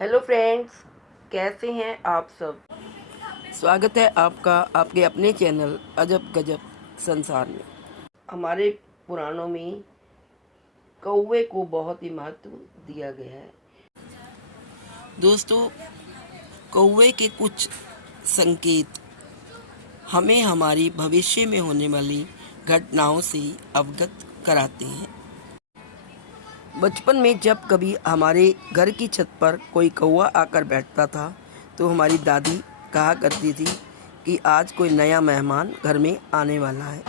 Hello friends, कैसे हैं आप सब। स्वागत है आपका आपके अपने चैनल अजब गजब संसार में। हमारे पुराणों में कौवे को बहुत ही महत्व दिया गया है। दोस्तों, कौवे के कुछ संकेत हमें हमारी भविष्य में होने वाली घटनाओं से अवगत कराते हैं। बचपन में जब कभी हमारे घर की छत पर कोई कौवा आकर बैठता था तो हमारी दादी कहा करती थी कि आज कोई नया मेहमान घर में आने वाला है।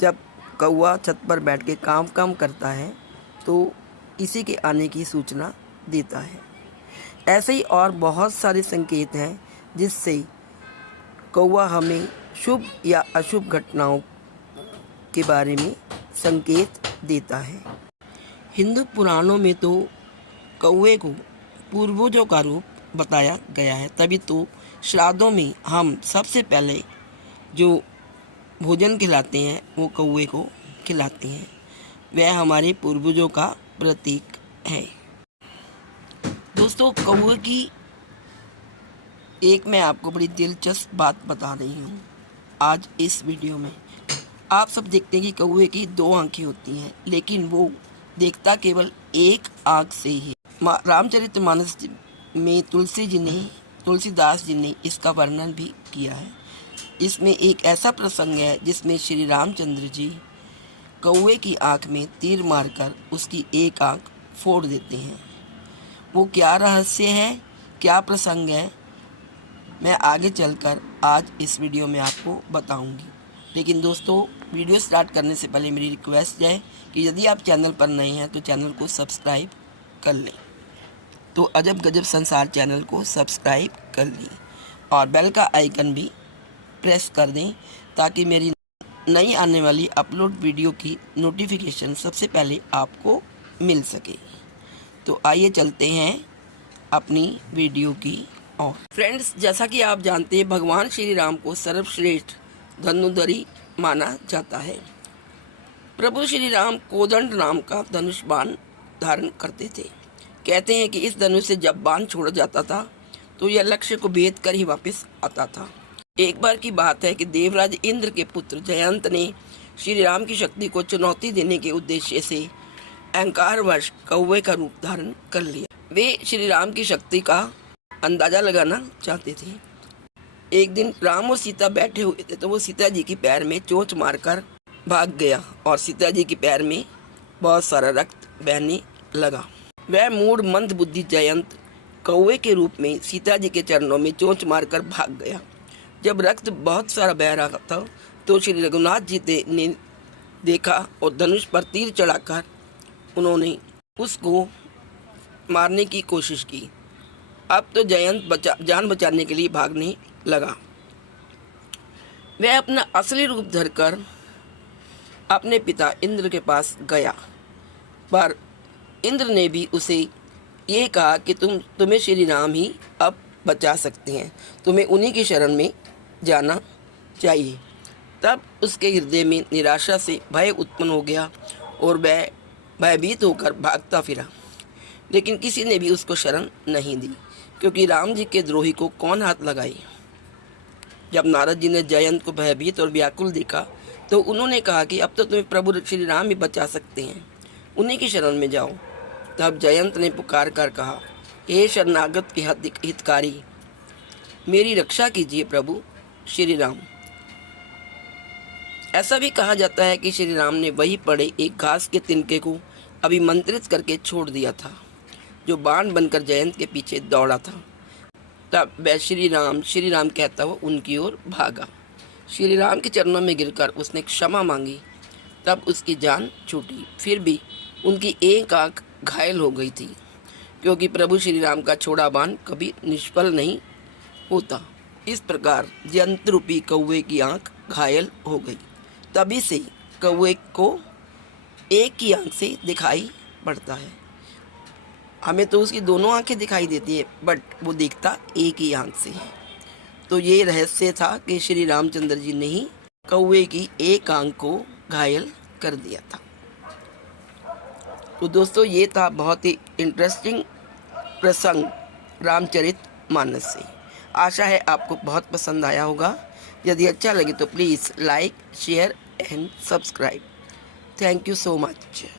जब कौवा छत पर बैठ के काम करता है तो इसी के आने की सूचना देता है। ऐसे ही और बहुत सारे संकेत हैं जिससे कौवा हमें शुभ या अशुभ घटनाओं के बारे में संकेत देता है। हिंदू पुराणों में तो कौवे को पूर्वजों का रूप बताया गया है, तभी तो श्राद्धों में हम सबसे पहले जो भोजन खिलाते हैं वो कौवे को खिलाते हैं। वह हमारे पूर्वजों का प्रतीक है। दोस्तों, कौवे की एक मैं आपको बड़ी दिलचस्प बात बता रही हूँ आज इस वीडियो में। आप सब देखते हैं कि कौवे की 2 आंखें होती हैं, लेकिन वो देखता केवल एक आँख से ही। रामचरितमानस में तुलसीदास जी ने इसका वर्णन भी किया है। इसमें एक ऐसा प्रसंग है जिसमें श्री रामचंद्र जी कौवे की आँख में तीर मारकर उसकी एक आँख फोड़ देते हैं। वो क्या रहस्य है, क्या प्रसंग है, मैं आगे चलकर आज इस वीडियो में आपको बताऊंगी। लेकिन दोस्तों, वीडियो स्टार्ट करने से पहले मेरी रिक्वेस्ट है कि यदि आप चैनल पर नए हैं तो चैनल को सब्सक्राइब कर लें। तो अजब गजब संसार चैनल को सब्सक्राइब कर लें और बेल का आइकन भी प्रेस कर दें ताकि मेरी नई आने वाली अपलोड वीडियो की नोटिफिकेशन सबसे पहले आपको मिल सके। तो आइए चलते हैं अपनी वीडियो की ओर। फ्रेंड्स, जैसा कि आप जानते हैं, भगवान श्री राम को सर्वश्रेष्ठ धनुर्धरी माना जाता है। प्रभु श्री राम कोदंड नाम का धनुष बाण धारण करते थे। कहते हैं कि इस धनुष से जब बाण छोड़ा जाता था तो यह लक्ष्य को भेद कर ही वापस आता था। एक बार की बात है कि देवराज इंद्र के पुत्र जयंत ने श्री राम की शक्ति को चुनौती देने के उद्देश्य से अहंकारवश कौवे का रूप धारण कर लिया। वे श्री राम की शक्ति का अंदाजा लगाना चाहते थे। एक दिन राम और सीता बैठे हुए थे तो वो सीता जी के पैर में चोंच मारकर भाग गया और सीता जी के पैर में बहुत सारा रक्त बहने लगा। वह मूढ़ मंद बुद्धि जयंत कौवे के रूप में सीता जी के चरणों में चोंच मारकर भाग गया। जब रक्त बहुत सारा बह रहा था तो श्री रघुनाथ जी ने देखा और धनुष पर तीर चढ़ाकर उन्होंने उसको मारने की कोशिश की। अब तो जयंत जान बचाने के लिए भागने लगा। वह अपना असली रूप धरकर अपने पिता इंद्र के पास गया, पर इंद्र ने भी उसे ये कहा कि तुम्हें श्री राम ही अब बचा सकते हैं, तुम्हें उन्हीं की शरण में जाना चाहिए। तब उसके हृदय में निराशा से भय उत्पन्न हो गया और वह भयभीत होकर भागता फिरा, लेकिन किसी ने भी उसको शरण नहीं दी, क्योंकि राम जी के द्रोही को कौन हाथ लगाए। जब नारद जी ने जयंत को भयभीत और व्याकुल देखा तो उन्होंने कहा कि अब तो तुम्हें प्रभु श्री राम ही बचा सकते हैं, उन्हीं की शरण में जाओ। तब जयंत ने पुकार कर कहा, हे शरणागत के हितकारी, मेरी रक्षा कीजिए प्रभु श्री राम। ऐसा भी कहा जाता है कि श्री राम ने वहीं पड़े एक घास के तिनके को अभिमंत्रित करके छोड़ दिया था, जो बाण बनकर जयंत के पीछे दौड़ा था। तब वह श्री राम कहता हुआ उनकी ओर भागा। श्री राम के चरणों में गिरकर उसने क्षमा मांगी। तब उसकी जान छूटी। फिर भी उनकी एक आंख घायल हो गई थी, क्योंकि प्रभु श्री राम का छोड़ा बाण कभी निष्फल नहीं होता। इस प्रकार जयंत रूपी कौवे की आंख घायल हो गई। तभी से कौवे को एक ही आंख से दिखाई पड़ता है। हमें तो उसकी दोनों आंखें दिखाई देती है, बट वो देखता एक ही आंख से है। तो ये रहस्य था कि श्री रामचंद्र जी ने ही कौवे की एक आंख को घायल कर दिया था। तो दोस्तों, ये था बहुत ही इंटरेस्टिंग प्रसंग रामचरितमानस से। आशा है आपको बहुत पसंद आया होगा। यदि अच्छा लगे तो please like, share and subscribe. Thank you so much.